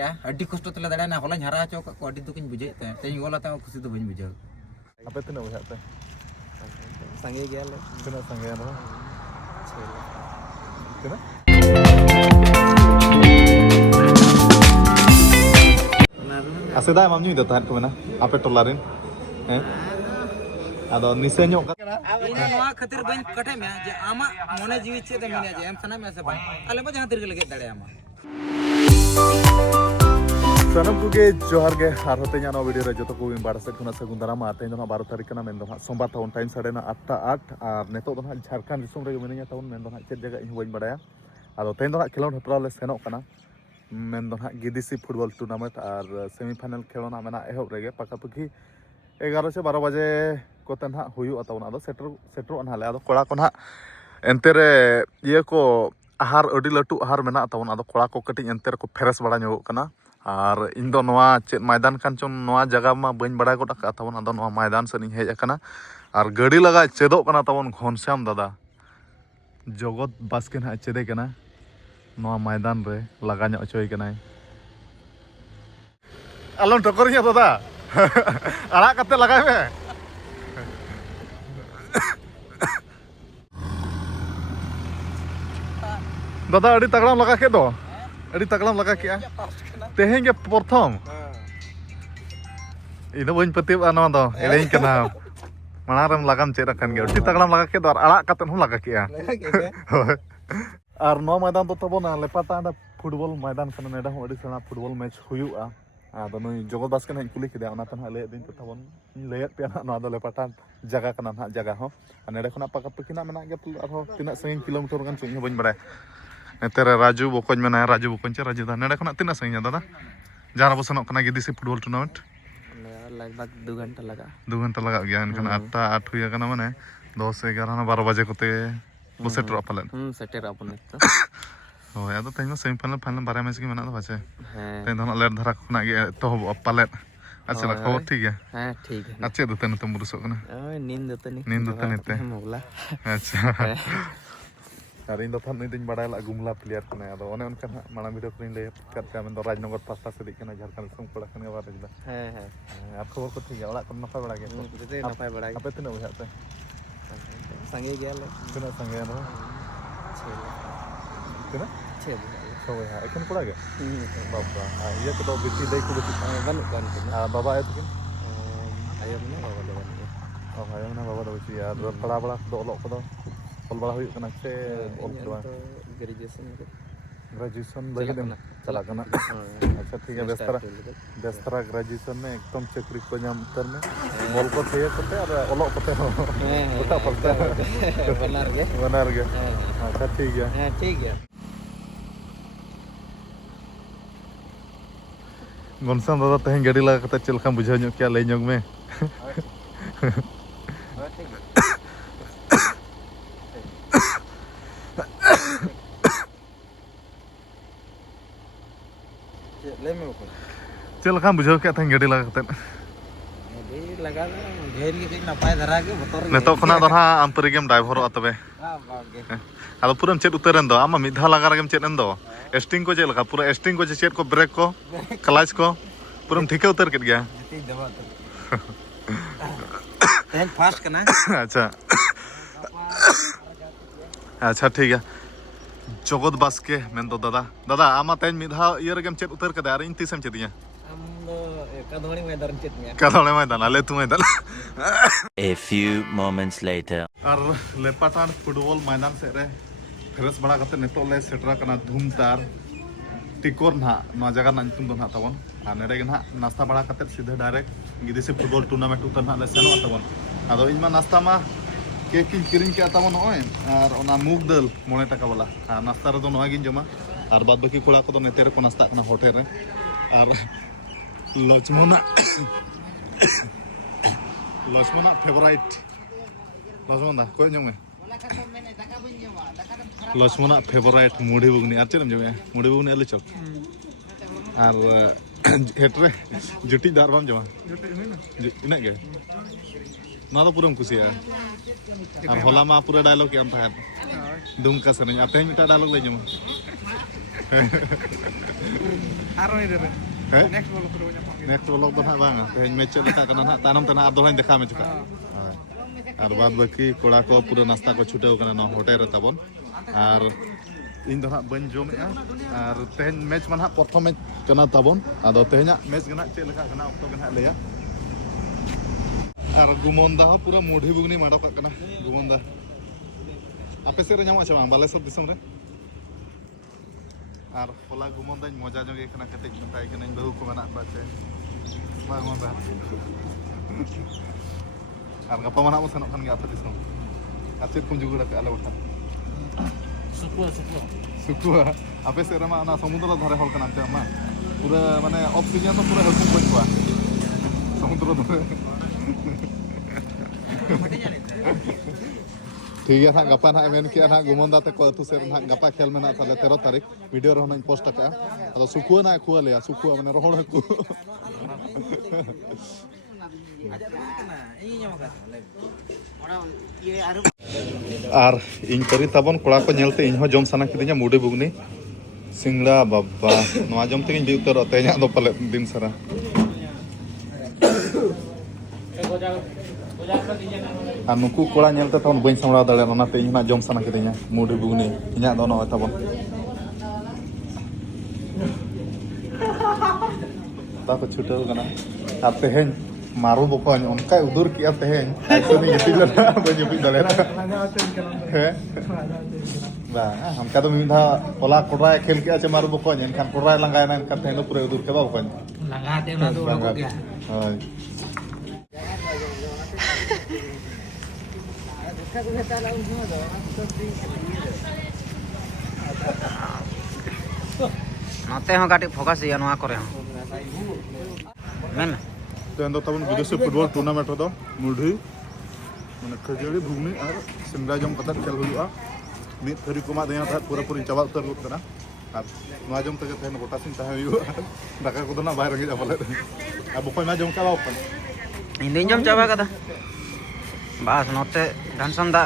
क्या अड्डी कष्ट तले दाड़ा ना होला हरा चो को अड्डी दुकिन बुझे ते गोला ता खुशी तो बइन बुझे आपे तिना बुझा ते संगे गया ले तिना संगे ना तिना asida emang nyu tahan ke mana ape tolarin ado nise nyok ina noa khatir bain kate me je ama mone jiwi che de mene je em sana me se ba ale ba jahan tir ge lege dade ama sanam kuge johar ge har hote nyano video re joto ko bar set khuna sagun dara ma tein do 12 tarik kana men do sombar tahun time sade na 8 ta 8 ar neto do jharkhand disum re menenya tahun men do chet jaga in bain badaya ado tein do khelon hepra le senok kana men do GDC football tournament ar semi final khelona mena ehob rege pakapaki 11 से 12 बजे को तनहा हुयु अतवन आदो shutter अनहाले आदो कोड़ा को ना एंतेरे ये को आहार अडी लटू आहार मेना अतवन आदो कोड़ा को कटिंग एंतेरे को फेरस बड़ा ᱧᱚᱜ कना आर इन दो नोआ चेत मैदान कान चोन नोआ जगह मा बइन बड़ा गोटा का अतवन आदो नोआ मैदान से नि हेज अकना आर गाड़ी लगा चेदो कना तवन घनश्याम दादा जगत बास्केन हा चेदे कना नोआ मैदान रे लगा ᱧᱚᱜ चोय कना अलम टकरिया दादा arak kate lagai me dada adi taglam laga ke do adi taglam laga ke teheng ge prothom ino bain patib ano do elein kana manarem lagam chera kan ge adi taglam laga ke do arak kate hum laga ke ar no maidan to tabona lepata da football maidan kana neda adi sana football match huyu a ado noi jogot basken han kuli kide ona tan hale din to tabon leyat pe na do lepatan jaga kana ha jaga ho anede khona pakapakina mena ge arho tina sengin kilometer kan sing bain badai netere raju bokon mena raju bokon che raju da nede khona tina sengin dada jara bosanok kana GDC football tournament लगभग 2 घंटा लगा 2 घंटा लगा गया इनखान 8 हुई kana mane 10 11 12 baje kote bo setter apalen सेटर अपन तो oh ya to tengno semi final final bare match ki mena do bache teng do ler dhara khona ge to palet acha la khabar thik hai हां ठीक है acha do ten tum rusok na नींद तो नहीं नींद तो नहीं ते Mogla acha hari indo than din badai la gumla player kana ado one on kan mana video krin le kat ka men do rajnagar pasta se dikena jharkhand sum kola kan ga bada हां ar khabar ko thik ola kon napai bada ge जते नपाय बड़ा ape tina buha te संगे गया ले tina sange no 6 tina 6 so ya ikan kola ge baba iya ko do biti dai ko biti बन baba ya tukin आयो ने बाबा दो oh ayo na baba do biti ya pala pala do olok ko do ol bala huyuk kana se ol do graduation graduation lagi dem chala kana acha thik hai bestara graduation mein ekdom chakri ko nyam utar mein bol ko the kote ar olok kote ho uta palta benar ge acha thik hai हां ठीक है Gonsan dada teheng gadi laga kata chel kam bujhau nyok kya lei nyok me ले में को chel kam bujhau kya teheng gadi laga kata अभी लगा घेर के देख नपाय धरा के बतर netok khona do ha am perigem driver atabe हां बागे ado puram chet uteran do ama mid dha laga ragem chet en do esting ko chel ka pura esting ko chet ko brake ko clutch ko puram thik utar ket gaya ठीक दबा तो तेल fast करना अच्छा अच्छा ठीक है जगत बास्के मेन दो दादा आमा तेन मिधा इयर गेम चेत उतर कदा आर इन तीसम चेतिया हम कदोणी मैदान चेत में कदोणे मैदान आले तू मैदान A few moments later. और लेपाटान फुटबॉल मैदान से रे फेरस बड़ा कते नेतो ले सेटरा कना धूमतार टिकोर ना नो जगह ना तुम दो ना तवन आ नेरे गना नास्ता बड़ा कते सीधे डायरेक्ट GDC फुटबॉल टूर्नामेंट उतर ना ले सेनो तवन आदो इनमा नास्ता मा केक किन किरिन के तवन ओय और ओना मूग दाल 9 टाका वाला आ नास्ता रे दो नोआ गिन जमा और बाद बाकी कोड़ा को दो नेते रे को नास्ता ना होटल रे और लक्ष्मणा फेवराइट लक्ष्मणा कोई जमे लक्ष्मणा फेवराइट मुढ़ी बुगनी आर चेम जमे मुढ़ी बुगनी आलू चप और हेटरे जुटी दार बाम जमा इना गे ना तो पूरा कुसिया और होला मा पूरा डायलॉग के हम था दुमका सने आते मिटा डायलॉग ले जमा Heh? Next vlog tuh bang, tehnya match letak karena tanam tanah Abdul Hain dekam juga. Ar बाद बाकी कोड़ा को पूरा नाश्ता को छुटे होकर ना होटल रहता बन आर इन दोनों बन जो में आर तेहन मैच मन हाँ प्रथम मैच करना ताबन आदो तेहना मैच करना चेक लगा करना ऑक्टो करना लिया आर गुमोंदा हो पूरा मोढ़ी बुगनी माडो का करना गुमोंदा आपे से रे ᱧᱟᱢᱚᱜ ᱟᱪᱷᱟ ᱵᱟᱝ ᱵᱟᱞᱮᱥᱚᱨ ᱫᱤᱥᱚᱢ ᱨᱮ ᱟᱨ ᱦᱚᱞᱟ ᱜᱩᱢᱚᱱᱫᱟᱧ ᱢᱚᱡᱟ ᱡᱚᱜᱮ ᱠᱟᱱᱟ ᱠᱟᱹᱴᱤᱡ ᱢᱮᱛᱟᱭ ᱠᱟᱹᱱᱟᱹᱧ ᱵᱟᱹᱦᱩ ᱠᱚ ᱢᱮᱱᱟᱜ ᱠᱚᱣᱟ ᱪᱮ ᱵᱟᱝ ᱜᱩᱢᱚᱱᱫᱟ ᱟᱨ ᱜᱟᱯᱟ ᱢᱟ ᱱᱟᱜ ᱵᱚ ᱥᱮᱱᱚᱜ ᱠᱟᱱ ᱜᱮᱭᱟ ᱟᱹᱛᱩ ᱫᱤᱥᱚᱢ ᱟᱨ ᱪᱮᱫ ᱠᱚᱢ ᱡᱩᱜᱟᱹᱲ ᱟᱠᱟᱫ ᱟᱞᱮ ᱵᱟᱠᱷᱟᱱ ᱥᱩᱠᱩᱣᱟ ᱟᱯᱮ ᱥᱮᱫ ᱨᱮᱢᱟ ᱚᱱᱟ ᱥᱚᱢᱩᱫᱨᱚ ᱫᱷᱟᱨᱮ ᱦᱚᱲ ᱠᱟᱱᱟ ᱟᱯᱮ ᱢᱟ ᱯᱩᱨᱟᱹ ᱢᱟᱱᱮ ᱚᱯᱷ ᱥᱤᱡᱚᱱ ᱫᱚ ᱯᱩᱨᱟᱹ ᱦᱟᱹᱠᱩ ᱜᱚᱡ ᱠᱚᱣᱟ ᱥᱚᱢᱩᱫᱨᱚ ᱫᱷᱟᱨᱮ ठीक है ना गपा ना मेन किया ना गुमंदा ते को अतु सेर ना गपा खेल में ना ताले 13 तारीख वीडियो रे होना पोस्ट का अदो सुकुआ ना खुआ ले सुकुआ माने रोहड़ हकु आर इन करी तबन कोड़ा को नेलते इन हो जम सना किदिया मुडे बुगनी सिंगड़ा बाबा नवा जम ते बि उतर तेया दो पले दिन सारा আর নুকু কোড়া নেলতে তখন বইন সামড়াও দাঁড়ায় ওনাতে ইনা জম সানা কিদিয়া মুডি বুগনি ইᱧᱟᱹᱜ ᱫᱚ ᱱᱚᱜᱼᱚᱭ ᱛᱟᱵᱚᱱ ᱛᱟᱯᱚᱨ ᱪᱷᱩᱴᱟᱹᱣ ᱠᱟᱱᱟ ᱟᱨ ᱛᱮᱦᱮᱧ ᱢᱟᱨᱩ ᱵᱚᱠᱚᱧ ᱚᱱᱠᱟᱭ ᱩᱫᱩᱨ ᱠᱮᱜᱼᱟ ᱛᱮᱦᱮᱧ ᱟᱭᱥᱚᱱᱤ ᱜᱤᱛᱤᱡ ᱞᱮᱱᱟ ᱵᱟᱹᱧ ᱡᱟᱹᱯᱤᱫ ᱫᱟᱲᱮᱭᱟᱫᱟ ᱦᱮᱸ ᱵᱟᱝ ᱚᱱᱠᱟ ᱫᱚ ᱢᱤᱫ ᱫᱷᱟᱣ ᱦᱚᱞᱟ ᱠᱚᱲᱟᱭ ᱠᱷᱮᱞ ᱠᱮᱜᱼᱟ ᱪᱮ ᱢᱟᱨᱩ ᱵᱚᱠᱚᱧ ᱮᱱᱠᱷᱟᱱ ᱠᱚᱲᱟᱭ ᱞᱟᱸᱜᱟᱭᱮᱱᱟ ᱮᱱᱠᱷᱟᱱ ᱛᱮᱦᱮᱧ ᱫᱚ ᱯᱩᱨᱟᱹ ᱩᱫᱩᱨ ᱠᱮᱫᱟ ᱵᱚᱠᱚᱧ ᱞᱟᱸᱜᱟᱛᱮ ᱚᱱᱟ ᱫᱚ ᱩᱰᱩᱠᱚᱜ ᱜᱮᱭᱟ ᱦᱳᱭ नते हो काटी फोकस या नवा करे मेन तेन दो तबन विदेशी फुटबॉल टूर्नामेंट दो मुढ़ी माने खजड़ी भुगनी और सिमला जम कतर खेल हुआ मिद थरी को मा देया था पूरा पूरी चाबा उतर गुत कना और नवा जम तक तेन गोटा सिन ताहे हुआ दाका को ना बाहर रंगे जाबले अब कोई मा जम का ओपन इंदिन जम चाबा कदा बस नते घनसम दा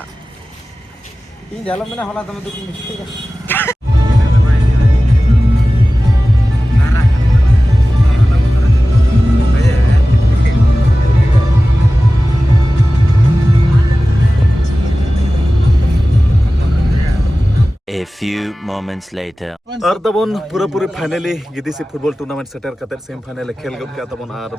इन जालम में होला तमे दुख mistake A few moments later. और तबन पूरा पूरी फाइनली गिदिसी फुटबॉल टूर्नामेंट सेटर कतर सेमीफाइनल खेल गप क्या तबन और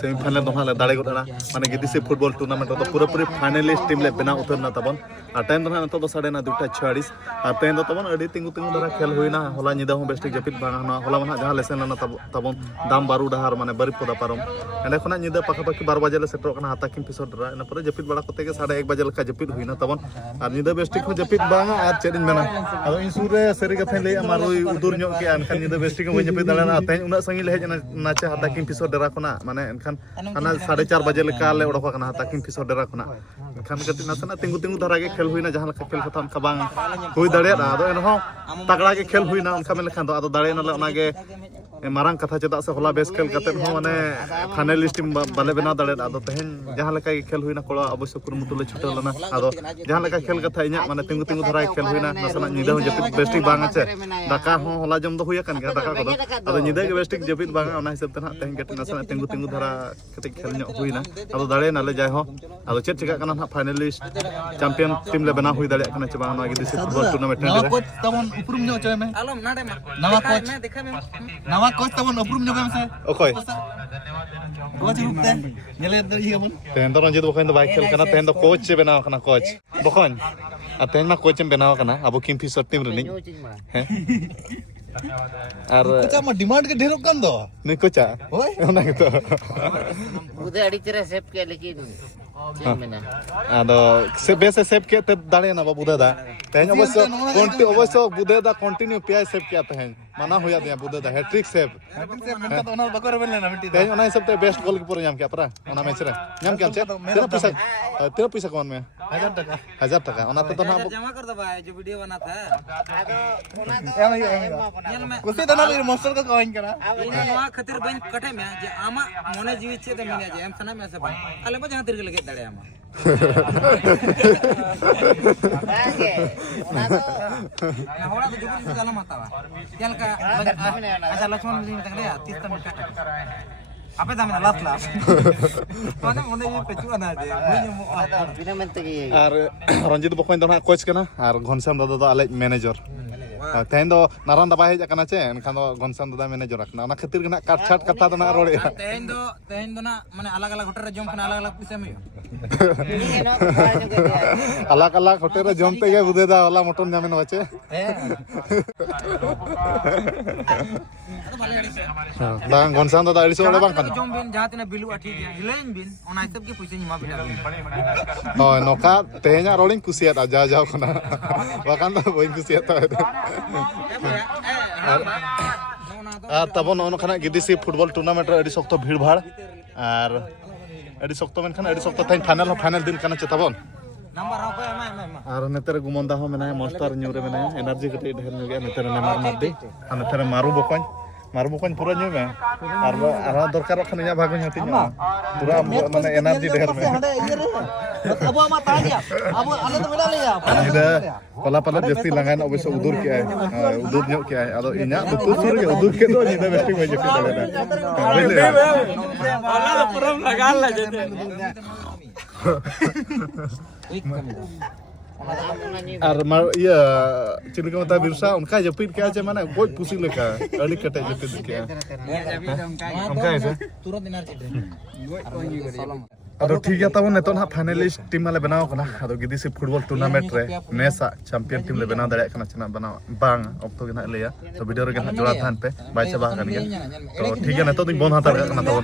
सेमीफाइनल दोहा ले दाड़े गोना माने गिदिसी फुटबॉल टूर्नामेंट तो पूरा पूरी फाइनलिस्ट टीम ले बना उतरना तबन और टाइम दोहा नतो दो साढ़े ना 2:46 और तेन दो तबन अडी तिंगु तिंगु दरा खेल होइना होला निदा हो बेस्टिक जपित बांगा होला माने जहां लेसन ना तबन दाम बारू डहार माने बरिपदा पारम एंडे खना निदा पाखा पाखी 12 बजे ले सेटर कना हाता किम एपिसोड रा इन पर जपित बड़ा कते के 1:30 बजे लका जपित होइना तबन और निदा बेस्टिक हो जपित बांगा और चेदिन मेना अदो इन सुरे सरी कथा ले मारुई उदुर ᱧᱚᱜ ᱜᱮ ᱟᱱᱠᱷᱟᱱ ᱧᱤᱫᱟᱹ ᱵᱮᱥᱴᱤᱠ ᱵᱟᱹᱧ ᱡᱟᱹᱯᱤᱫ ᱫᱟᱲᱮᱭᱟᱜᱼᱟ ᱛᱮᱦᱮᱧ ᱩᱱᱟᱹᱜ ᱥᱟᱺᱜᱤᱧ ᱞᱮ ᱦᱮᱡ ᱮᱱᱟ ᱱᱟᱪᱮ ᱦᱟᱛᱟᱠᱤᱱ ᱯᱤᱥᱚ ᱰᱮᱨᱟ ᱠᱷᱚᱱᱟᱜ ᱢᱟᱱᱮ ᱮᱱᱠᱷᱟᱱ ᱦᱟᱱᱟ 4:30 ᱵᱟᱡᱮ ᱞᱮᱠᱟ ᱞᱮ ᱚᱰᱚᱠ ᱟᱠᱟᱱᱟ ᱦᱟᱛᱟᱠᱤᱱ ᱯᱤᱥᱚ ᱰᱮᱨᱟ ᱠᱷᱚᱱᱟᱜ ᱮᱱᱠᱷᱟन ᱠᱟᱹᱴᱤᱡ ᱱᱟᱥᱮᱱᱟᱜ ᱛᱤᱸᱜᱩ ᱛᱤᱸᱜᱩ ᱫᱷᱟᱨᱟ ᱜᱮ ᱠᱷᱮᱞ ᱦᱩᱭᱱᱟ ᱡᱟᱦᱟᱸ ᱞᱮᱠᱟ ᱠᱷᱮᱞ ᱠᱟᱛᱷᱟ ᱚᱱᱠᱟ ᱵᱟᱝ ᱦᱩᱭ ᱫᱟᱲᱮᱭᱟᱜᱼᱟ ᱟᱫᱚ ᱮᱱᱦᱚᱸ ᱛᱟᱜᱲᱟ ᱜᱮ ᱠᱷᱮᱞ ᱦᱩᱭᱱᱟ ᱚᱱᱠᱟ ᱢᱮᱱ ᱞᱮᱠᱷᱟᱱ ᱫᱚ ᱟᱫᱚ ᱫᱟᱲᱮᱭᱟᱱᱟᱞᱮ ᱚᱱᱟᱜᱮ ᱢᱟᱨᱟᱝ ᱠᱟᱛᱷᱟ ᱪᱮᱫᱟᱜ ᱥᱮ ᱦᱚᱞᱟ ᱵᱮᱥ ᱠᱷᱮᱞ ᱠᱟᱛᱮᱫ ᱦᱚᱸ ᱢᱟᱱᱮ ᱯᱷᱟᱭᱱᱟᱞᱤᱥᱴ ᱴᱤᱢ ᱵᱟᱞᱮ ᱵᱮᱱᱟᱣ ᱫᱟᱲᱮᱭᱟᱫᱟ ᱟᱫᱚ ᱛᱮᱦᱮᱧ ᱡᱟᱦᱟᱸ ᱞᱮᱠᱟ ᱜᱮ ᱠᱷᱮᱞ ᱦᱩᱭᱱᱟ ᱠᱚᱲᱟ ᱚᱵᱚᱥᱥᱳᱭ ᱠᱩᱨᱩᱢᱩᱴᱩ ᱞᱮ ᱪᱷᱩᱴᱟᱹᱣ ᱞᱮᱱᱟ ᱟᱫᱚ ᱡᱟᱦᱟᱸ ᱞᱮᱠᱟ ᱠᱷᱮᱞ ᱠᱟᱛᱷᱟ ᱤᱧᱟᱹᱜ ᱢᱟᱱᱮ ᱛᱤᱸᱜᱩ ᱛᱤᱸᱜᱩ ᱫᱷᱟᱨᱟ ᱠᱷᱮᱞ ᱦᱩᱭᱱᱟ ᱱᱟᱥᱮᱱᱟᱜ ᱧᱤᱫᱟᱹ ᱦᱚᱸ ᱡᱟᱹᱯᱤᱫ ᱵᱮᱥᱴᱤᱠ ᱵᱟᱝ ᱟᱪᱮ ᱫᱟᱠᱟ ᱦᱚᱸ ᱦᱚᱞᱟ ᱡᱚᱢ ᱫᱚ ᱦᱩᱭ ᱟᱠᱟᱱ ᱜᱮᱭᱟ ᱫᱟᱠᱟ ᱠᱚᱫᱚ ᱟᱫᱚ ᱧᱤᱫᱟᱹ ᱜᱮ ᱵᱮᱥᱴᱤᱠ ᱡᱟᱹᱯᱤᱫ ᱵᱟᱝ ᱚᱱᱟ ᱦᱤᱥᱟᱹᱵ ᱛᱮ ᱱᱟᱜ ᱛᱮᱦᱮᱧ ᱠᱟᱹᱴᱤᱡ ᱱᱟᱥᱮᱱᱟᱜ ᱛᱤᱸᱜᱩ ᱛᱤᱸᱜᱩ ᱫᱷᱟᱨᱟ ᱠᱟᱹᱴᱤᱡ ᱠᱷᱮᱞ ᱧᱚᱜ ᱦᱩᱭᱱᱟ ᱟᱫᱚ ᱫᱟᱲᱮᱭᱟᱱᱟᱞᱮ ᱡᱟᱭ ᱦᱚᱸ ᱟᱫᱚ ᱪᱮᱫ ᱪᱤᱠᱟᱹᱜ ᱠᱟᱱᱟ ᱱᱟᱜ ᱯᱷᱟᱭᱱᱟᱞᱤᱥᱴ ᱪᱟᱢᱯᱤᱭᱚᱱ ᱴᱤᱢ ᱞᱮ ᱵᱮᱱᱟᱣ ᱦᱩᱭ ᱫᱟᱲᱮᱭᱟᱜ ᱠᱟᱱᱟ ᱪᱮ ᱵᱟᱝ ᱱᱚᱣᱟ ᱜᱤᱫᱤᱥᱤ ᱯᱷᱩᱴᱵᱚल टूर्नामेंट ᱨᱮ ᱱᱟᱣᱟ ᱠᱳᱪ ᱛᱟᱵᱚᱱ ᱩᱯᱨᱩᱢ ᱧᱚᱜ ᱪᱚᱭ ᱢᱮ आलम नाडे मा नवा कोच मैं देखा मैं नवा कोच तबन उपरुम ᱧᱚᱜ ᱢᱮ ᱚᱠᱚᱭ कोच रूपते ᱧᱮᱞᱮ ᱫᱟᱲᱤᱭᱟᱵᱚᱱ ᱛᱮᱦᱮᱧ ᱫᱚ ᱨᱚᱧᱡᱤᱛ ᱵᱚᱠᱚᱧ ᱫᱚ ᱵᱟᱭ ᱠᱷᱮᱞ ᱠᱟᱱᱟ ᱛᱮᱦᱮᱧ ᱫᱚ ᱠᱳᱪ ᱮ ᱵᱮᱱᱟᱣ ᱠᱟᱱᱟ ᱠᱳᱪ ᱵᱚᱠᱚᱧ ᱟᱨ ᱛᱮᱦᱮᱧ ᱢᱟ ᱠᱳᱪ ᱮᱢ ᱵᱮᱱᱟᱣ ᱠᱟᱱᱟ ᱟᱵᱚ ᱠᱤᱢ ᱯᱷᱤᱥᱚᱨ ᱴᱤᱢ ᱨᱤᱱᱤᱡ ᱦᱮᱸ ᱟᱨ ᱠᱳᱪᱟ ᱢᱟ ᱰᱤᱢᱟন্ড ᱜᱮ ᱰᱷᱮᱨᱚᱜ ᱠᱟᱱ ᱫᱚ ᱱᱩᱭ ᱠᱳᱪᱟ ᱦᱳᱭ ᱚᱱᱟ ᱜᱮᱛᱚ उदे अड़ी तेरे सेफ के लेकिन चेक मेना ᱟᱫᱚ ᱥᱮ ᱵᱮᱥ ᱥᱮᱯ ᱠᱮ ᱛᱮ ᱫᱟᱲᱮᱭᱟᱱᱟ ᱵᱟ ᱵᱩᱫᱟᱫᱟ ᱛᱮᱦᱮᱧ ᱚᱵᱚᱥᱥᱳ ᱵᱩᱫᱟᱫᱟ ᱠᱚᱱᱴᱤᱱᱤᱭᱩ ᱯᱮᱭᱟᱭ ᱥᱮᱯ ᱠᱮ ᱛᱮᱦᱮᱧ ᱢᱟᱱᱟ ᱦᱩᱭᱟ ᱫᱮᱭᱟ ᱵᱩᱫᱟᱫᱟ ᱦᱮᱴᱨᱤᱠ ᱥᱮᱯ ᱢᱮᱱᱠᱷᱟᱱ ᱚᱱᱟ ᱵᱟᱠᱚ ᱨᱮᱵᱮᱱ ᱞᱮᱱᱟ ᱢᱤᱴᱤ ᱛᱮᱦᱮᱧ ᱚᱱᱟ ᱦᱤᱥᱟᱹᱵ ᱛᱮ ᱵᱮᱥᱴ ᱜᱳᱞ ᱠᱤᱯᱟᱨ ᱧᱟᱢ ᱠᱮᱭᱟ ᱯᱟᱨᱟ ᱚᱱᱟ ᱢᱮᱪ ᱨᱮ ᱧᱟᱢ ᱠᱮᱭᱟᱢ ᱪᱮ ᱛᱤᱱᱟᱹᱜ ᱯᱚᱭᱥᱟ ᱠᱚ ᱮᱢ ᱢᱮ 1000 টাকা ওনা তো না जमा कर दो भाई जो वीडियो बना था ᱧᱮᱞ ᱢᱮ कुसी तो ना मास्टर का कॉइन करा ᱤᱧ ᱱᱚᱣᱟ ᱠᱷᱟᱹᱛᱤᱨ ᱵᱟᱹᱧ ᱠᱟᱴᱷᱮ ᱢᱮ ᱡᱮ ᱟᱢᱟᱜ ᱢᱚᱱᱮ ᱡᱤᱣᱤ ᱪᱮᱫ ᱮ ᱢᱮᱱᱟ ᱡᱮ ᱮᱢ ᱥᱟᱱᱟ ᱢᱮ ᱥᱮ ᱵᱟᱝ ᱟᱞᱮ ᱢᱟ ᱡᱟᱦᱟᱸ ᱛᱤᱨᱮ ᱞᱮ ᱜᱮᱫ ᱫᱟᱲᱮᱭᱟᱢᱟ ᱦᱚᱲᱟᱜ ᱫᱚ ᱡᱚᱵᱚᱨ ᱡᱚᱵᱚᱨ ᱟᱞᱚᱢ ᱦᱟᱛᱟᱣᱟ ᱪᱮᱫ ᱞᱮᱠᱟ ᱟᱪᱪᱷᱟ ᱞᱚᱪᱷᱢᱚᱱ ᱞᱤᱧ ᱢᱮᱛᱟ ᱠᱟᱫᱮᱭᱟ 30 ᱛᱟᱢ ᱠᱟᱴᱟ apa dah mana las mana mone ini pecuan aja bina mentegi আর রঞ্জিত বকোইন দনা কোচ কেনা আর ঘনশ্যাম দাদা তো আলে ম্যানেজার তেহেন দো নারান দা বাই হেজ কানা চে এনখান দো ঘনশ্যাম দাদা ম্যানেজার রাখনা ওনা খাতির কেনা কাট ছাট কথা দনা রোড়ে তেহেন দো না মানে আলাগ আলাগ হোটেল রে জম খানা আলাগ আলাগ পয়সা মে আলাগ আলাগ হোটেল রে জম তেগে বুদে দা ওলা মটন জামেন বাচে bang ঘনশ্যাম দাদা আইসো ওলে বাং কানা jom bin jahat na bilu athi dia hilain bin ona hisab ke puisi nyima bin হয় নকা তেহেnya রোলিং কুসিয়াত আজা যাও খানা বাকান তো বইন কুসিয়াত তো আর তবন অন খানা গিদিসি ফুটবল টুর্নামেন্ট রে এডি শক্ত ভিড় ভাড় আর এডি শক্ত মেন খানা এডি শক্ত তাই ফাইনাল দিন কানা চেতাবন number apa emang আর নেতরে গুমন্দা হ মেনায় মস্টার নিউরে মেনায় এনার্জি কতে ঢের নিউগে নেতরে নেমার মাদ্দি আর নেতরে মারু বকন পুরা নিউমে আর দরকার খানে ইয়া ভাগ হতি না পুরা মানে এনার্জি ঢের মে abu ama tanya abu ale to mena le ya ida pala pala jesti langan obesyo udur ki ay udur nyok ki ay ado inya betul suru ya udur ke do ni da besti mai jepit da ala to puram lagan la jete আর মার ইয়া chilli Kamata Birsa উনকা জপিত কে আছে মানে গoj pusi leka adi kate jepit ke উনকা আছে turun energy ado ঠিক গিয়া তাবো নেতন হা finalist team মালে বানাও kana ado gidisi football tournament রে Nessa champion team লে বানাও দাড়ে kana chana বানাও বাং অক্টো গনা leya তো ভিডিও রে গনা জোড়া থান पे বাই চাবা kan gya তো ঠিক গিয়া নেতন বন হাতার kana Tabo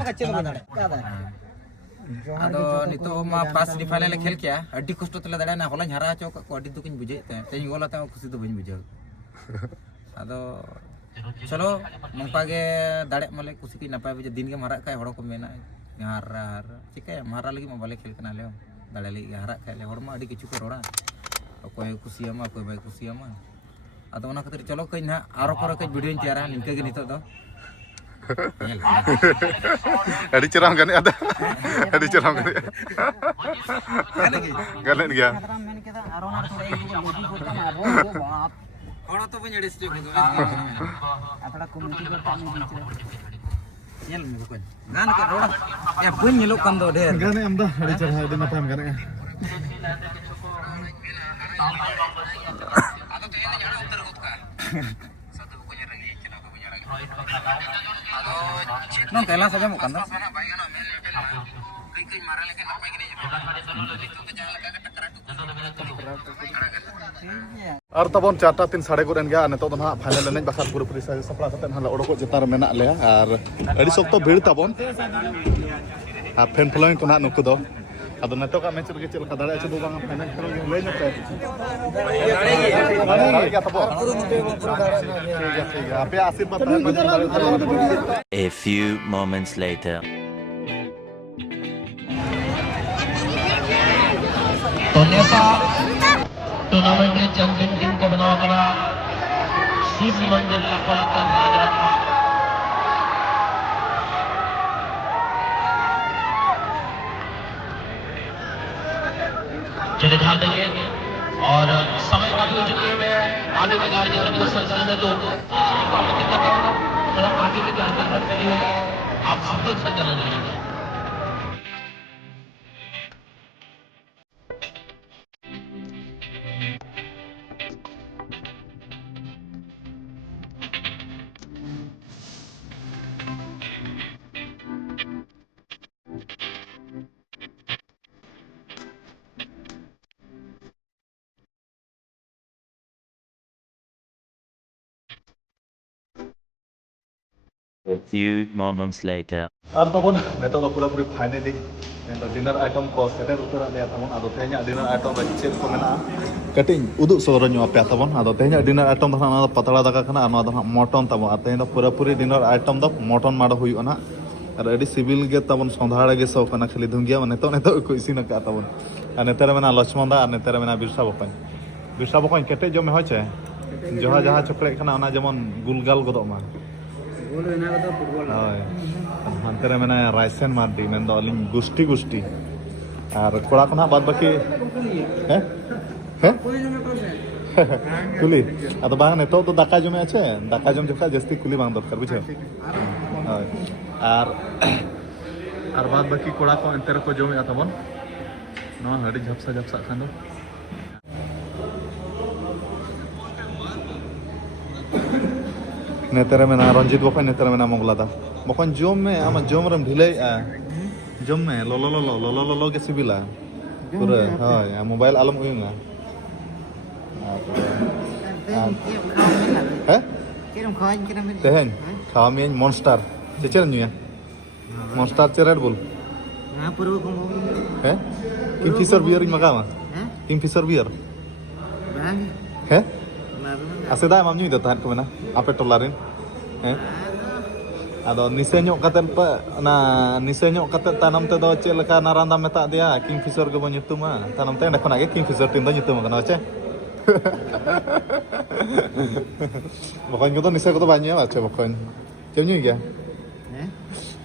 ado nito ma pas di final le khel kya adi kosto tele dada na hola hara chok ko adi dukin buje te gola ta khushi to bani buje ado chalo nongpa ge dade male kusi ki napai buje din ge mara kai horo ko mena hara chika mara lagi ma bale khel kana le dade lagi hara kai le hor ma adi kichu ko roda koy kusi ama koy bai kusi ama ado ona khatir chalo kai na aro kore kai video tiara ninka ge nito do adi ceram kan ada adi ceram kan galen gya orang to punya district itu apalagi community ko tani bicara nyel me bukan gan ka roda ya pun nyeluk kan do der gane amda adi ceram adi na pam gane atau tuh ini nyala utar gut ka satu bukunya lagi kena ko punya lagi non telan saja mau kan do kai mara lekin apa gini itu ke jangan leka takrak আর তবন 4টা 3 সাড়ে করেন গিয়া নেতো তো না final নেন বাখার পুরো পুরি সাপলা কাতেন হালা ওড়কো জেতার মেনা লে আর আড়ি শক্ত ভিড় তবন আর ফ্যান ফলোইং তো না নুকু দো আদো নেতো কা ম্যাচ রে চেল কাদাড়ে আছে দো বাং ফাইনাল খেলো লে নতে দাঁড়াই গিয়া তবন ঠিক আছে আপে আশীর্বাদ A few moments later. Tournament के चैंपियन टीम को बनाया गया शिव मंदिर लखनऊ चलिए ध्यान देंगे और समय काफी हो चुके हैं आगे के गाड़ी सरकार ने तो आगे के गाड़ी आप सब तक संचालन करेंगे A few moments later. আর তখন নেতো তো পুরোপুরি finally dinner item ko seten utara le tamon ado tehnya dinner item ba chel ko mena kating uduk soro nyo ape tamon ado tehnya dinner item da na patala daga kana ano da mutton tamon atehnya পুরোপুরি dinner item da mutton mada huyu na আর এডি সিভিল গে tamon sondhara ge so kana khali dhungia mane to neto ko isina ka tamon Ar nete re mena Lachmon da ar nete re mena Birsa Bokony. Birsa Bokony kete jome hoy che. Joha jaha chokle kana ona jemon gulgal godok ma. Gol bena kata football. Hoy. Hante re mena Raisen Mardi men do aling gusti. Ar kora kona bad baki Kuli. Ado bang neto to daka jome ache. Daka jom jokha jasti kuli bang dorkar bujhe. Hoy. Ar bad baki kora ko enter ko jome atabon. No hadi jhapsa khan do. Netere mena Ranjit Bokony netere mena Monglada. Bokony jom me ama jom ram dhilai jom me lolo ke sibila. Pura hoy mobile alam uyunga. Kirim khain kirim. Tehen khami Monster. Cecel nya. Monster che Red Bull. Na purwa ko mo. Kingfisher beer in magama. Kingfisher beer. Bang. Aseda mam nyu tahan ko mena. Ape tolarin. Ado nise nyok katen pa na nise nyok katen tanam te do che leka naranda meta dia Kingfisher go nyutum ma. Tanam te ndekon age Kingfisher tin do nyutum kana che. Bokony ko nise ko to banya ache bokony. Kem nyu gya.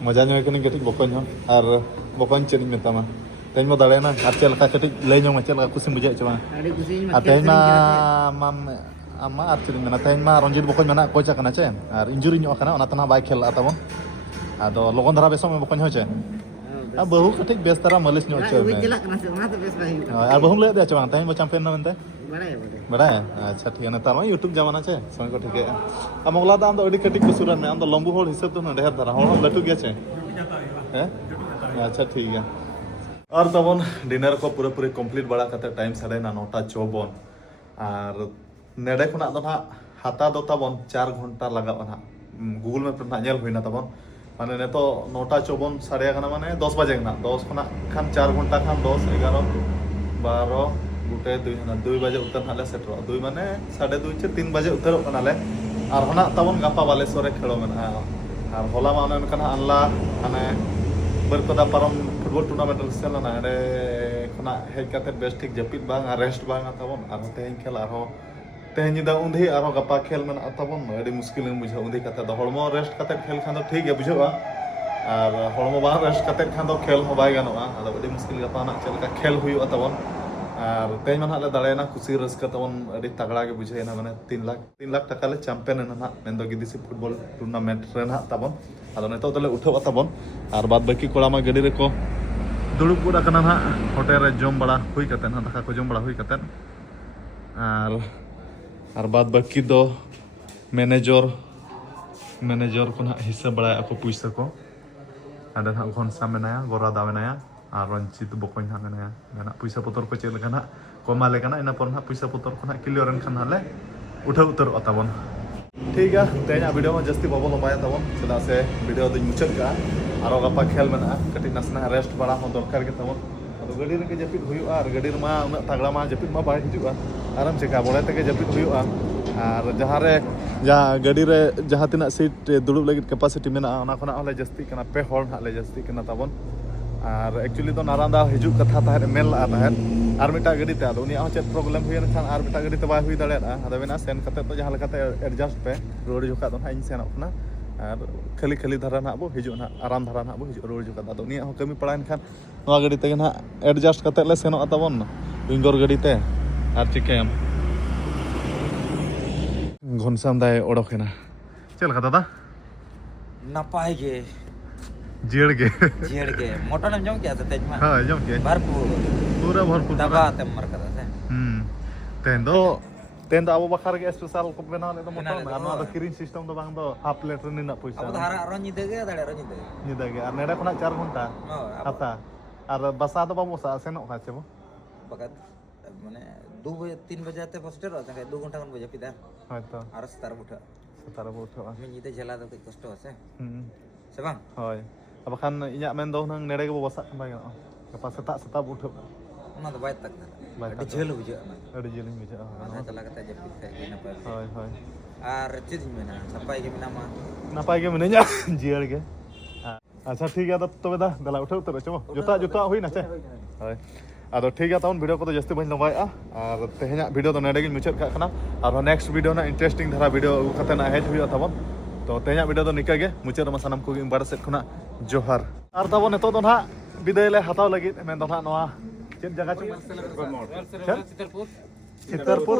Mजा nyu kene ketik bokony ho ar bokony chen metama. Teny mo dale na ar che leka ketik le nyong che leka kusim bujai chama. Adi kusin Ateny ma mam ama ar chering mena teny ma Ranjit Bokony mena kocha kana che ar injury nyok kana ona tana bai khel atabon. Ado logon dhara besong me bokony ho che. A bahu ketik bes tara malis nyok che. Wih jelak kena semua tu best bayi. Ar bahum le dia chama teny mo champion na mente. Balai boleh. Bada acha thik na tar ma YouTube jamana che samay ko thik hai. Amogla da am do adi ketik kusuran me am do lambu hol hisab to na dehar dhara hol latu gya che. अच्छा ठीक है और तबन dinner को पूरे complete बड़ा करते time साढ़े 9:54 और नेडे खुना तो ना हाथा दो तबन 4 घंटा लगा ना गूगल मैप ना नेल हुई ना तबन माने ने तो 9:54 साढ़े गाना माने 10 बजे ना 10 खुना खान 4 घंटा खान 10 11 12 गुटे 2 बजे उतर नाले सेटर 2 माने 2:30 से 3 बजे उतर नाले और होना तबन गापा बालेश्वर खेलो में और होला माने कना अनला माने बरपदा परम फुटबॉल टूर्नामेंट सेल ना अरे खना हेज काते बेस्ट ठीक जपित बांग रेस्ट बांग तबन और तेन खेल और तेन निदा उंधी और गपा खेल में तबन अडी मुश्किल बुझा उंधी काते द हड़मो रेस्ट काते खेल खान तो ठीक है बुझा और हड़मो बा रेस्ट काते खान तो खेल हो बाय गानोआ अदा अडी मुश्किल गपा ना चलका खेल हुई तबन और तेन मन हाले दाड़ेना खुशी रस्का तबन अडी तगड़ा के बुझाइना माने 3 लाख टाका ले चैंपियन ना मेन दो गिदिसी फुटबॉल टूर्नामेंट रे ना तबन आदो नेतो तले उठाव तबन और बाद बाकी कोड़ा मा गडी रे को दुड़ुब गुड़ा कना ना होटल रे जम बड़ा हुई कते ना दाका को जम बड़ा हुई कते और बाद बाकी दो मैनेजर को ना हिसाब बड़ा आपको पैसा को आदा ना घनसा मेनाया गोरा दा मेनाया और रंजित बकony ना मेनाया ना पैसा पतर को चेल kana कमा ले kana ina por ना पैसा पतर को ना क्लियर रन खान हाले उठा उतर तबन ठीक है तेना वीडियो में जस्ती बाबो लंबाया तबन चला से वीडियो दिन मुचाद का और गपा खेल में कटी नसना रेस्ट बड़ा हो दरकार के तबन तो गडी रे के जपित हुआ और गडी मा उना तगड़ा मा जपित मा बाय हिजुआ आराम चिका बोले ते के जपित हुआ और जहां रे गडी रे जहां तिना सीट दुड़ुब लगी कैपेसिटी मेना ओना खना हले जस्ती कना पे हॉल हाले जस्ती कना तबन और एक्चुअली तो नारांदा हिजु कथा ताहे मेल ला ताहे और मिटा गडी ते आदो उनिया चेत प्रॉब्लम हुई खान और मिटा गडी ते बाय हुई दाड़े आदो बेना सेन कते तो जहां लकाते एडजस्ट पे रोड जुका तो हाइन सेन अपना और खाली धारा ना बो हिजु ना आराम धारा ना बो हिजु रोड जुका तो उनिया हो कमी पड़ाइन खान नवा गडी ते ना एडजस्ट कते ले सेनो तबन विंगर गडी ते और चिकेम घनसाम दाय ओडोखेना चल का दादा नपाय गे जेड़ के मोटो ने जम क्या था तेज में हां जम के पूरा भरपूर दबा ते मर कदा से तेन दो अब बखार के स्पेशल को बना ले तो मोटो ना ना किरिंग सिस्टम तो बांग दो हाफ प्लेट रे ना पैसा अब धारा रनि देगे दाड़े रनि दे निदा के और नेडा खना 4 घंटा हाता और बसा तो बाबू सा सेनो खाचे बो बगत माने 2 बजे 3 बजे आते पोस्टर होता है 2 घंटा कन बजे पिदा हां तो और स्टार उठा मैं निते झला तो कष्ट होसे से बांग होय अब खान इया मेन दो नंग नेडे के बसा बाय गपा सता उठो ना तो बाय तक अडी झेल बुझा अडी झेल बुझा ना चला कते जपित ते ना पर होय और चीज मेना नपाय के मेनामा नपाय के मेनया जियर के अच्छा ठीक है तो दा दला उठो तो चलो जुता हुई ना चे होय ᱟᱫᱚ ᱴᱷᱤᱠ ᱜᱮᱭᱟ ᱛᱟᱵᱚᱱ ᱵᱷᱤᱰᱤᱭᱳ ᱠᱚᱫᱚ ᱡᱟᱹᱥᱛᱤ ᱵᱟᱹᱧ ᱞᱚᱢᱵᱟᱭᱮᱜᱼᱟ ᱟᱨ ᱛᱮᱦᱮᱧᱟᱜ ᱵᱷᱤᱰᱤᱭᱳ ᱫᱚ ᱱᱚᱰᱮ ᱜᱤᱧ ᱢᱩᱪᱟᱹᱫ ᱠᱟᱜ ᱠᱟᱱᱟ ᱟᱨᱦᱚᱸ ᱱᱮᱠᱥᱴ ᱵᱷᱤᱰᱤᱭᱳ ᱨᱮᱱᱟᱜ ᱤᱱᱴᱟᱨᱮᱥᱴᱤᱝ ᱫᱷᱟᱨᱟ ᱵᱷᱤᱰᱤᱭᱳ ᱟᱹᱜᱩ ᱠᱟᱛᱮ ᱱᱟᱜ ᱦᱮᱡ ᱦᱩᱭᱩᱜᱼᱟ ᱛᱟᱵᱚᱱ ᱛᱚ ᱛᱮᱦᱮᱧᱟᱜ ᱵᱷᱤᱰᱤᱭᱳ ᱫᱚ ᱱᱤᱝᱠᱟᱹ ᱜᱮ ᱢᱩᱪᱟᱹᱫ ᱨᱮᱢᱟ ᱥᱟᱱᱟᱢ ᱠᱚᱜᱮ ᱤᱧ ᱵᱟᱲᱟ ᱥᱮᱫ ᱠᱷᱚᱱᱟᱜ ᱡᱚᱦᱟᱨ ᱟᱨ ᱛᱟᱵᱚᱱ ᱱᱤᱛᱚᱜ ᱫᱚ ᱱᱟᱦᱟᱜ ᱵᱤᱫᱟᱹᱭ ᱞᱮ ᱦᱟᱛᱟᱣ ᱞᱟᱹᱜᱤᱫ ᱢᱮᱱᱫᱚ ᱱᱟᱦᱟᱜ ᱱᱚᱣᱟ ᱪᱮᱫ ᱡᱟᱭᱜᱟ ᱪᱚᱝ ᱪᱤᱛᱟᱹᱨᱯᱩᱨ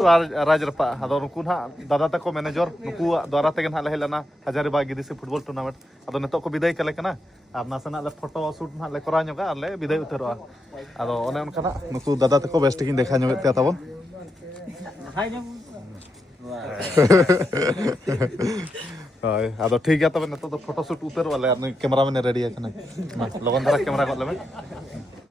ᱨᱟᱡᱽ ᱨᱟᱯᱟᱜ ᱟᱫᱚ ᱱᱩᱠᱩ ᱱᱟᱦᱟᱜ ᱫᱟᱫᱟ ᱛᱟᱠᱚ ᱢᱮᱱᱮᱡᱚᱨ ᱱᱩᱠᱩᱣᱟᱜ ᱫᱚᱣᱟᱨᱟ ᱛᱮᱜᱮ ᱱᱟᱦᱟᱜ ᱞᱮ ᱦᱮᱡ ᱞᱮᱱᱟ ᱦᱟᱡᱟᱨᱤᱵᱟᱜ ᱜᱤᱫᱤᱥᱤ ᱯᱷᱩᱴᱵᱚᱞ ᱴᱩᱨᱱᱟᱢᱮᱱᱴ ᱟᱫᱚ ᱱᱤᱛᱚᱜ ᱠᱚ ᱵᱤᱫᱟᱹᱭ ᱠᱟᱞᱮ ᱠᱟᱱᱟ ᱟᱨ ᱱᱟᱥᱮᱱᱟᱜ ᱞᱮ ᱯᱷᱳᱴᱳ ᱥᱩᱴ ᱱᱟᱦᱟᱜ ᱞᱮ ᱠᱚᱨᱟᱣ ᱧᱚᱜᱟ ᱟᱨ ᱞᱮ ᱵᱤᱫᱟᱹᱭ ᱩᱛᱟᱹᱨᱚᱜᱼᱟ ᱟᱫᱚ ᱚᱱᱮ ᱚᱱᱠᱟᱱᱟᱜ ᱱᱩᱠᱩ ᱫᱟᱫᱟ ᱛᱟᱠᱚ ᱵᱮᱥ ᱴᱷᱤᱠᱤᱧ ᱫᱮᱠᱷᱟ ᱧᱚᱜᱮᱫ ᱯᱮᱭᱟ ᱛᱟᱵᱚᱱ ᱦᱳᱭ ᱟᱫᱚ ᱴᱷᱤᱠ ᱜᱮᱭᱟ ᱛᱚᱵᱮ ᱱᱤᱛᱚᱜ ᱫᱚ ᱯᱷᱳᱴᱳ ᱥᱩᱴ ᱩᱛᱟᱹᱨᱚᱜᱼᱟ ᱞᱮ ᱟᱨ ᱱᱩᱭ ᱠᱮᱢᱮᱨᱟᱢᱮᱱᱮ ᱨᱮᱰᱤ ᱟᱠᱟᱱᱟ ᱢᱟ ᱞᱚᱜᱚᱱ ᱫᱷᱟᱨᱟ ᱠᱮᱢᱮᱨᱟ ᱜᱚᱫ ᱞᱮᱢᱮ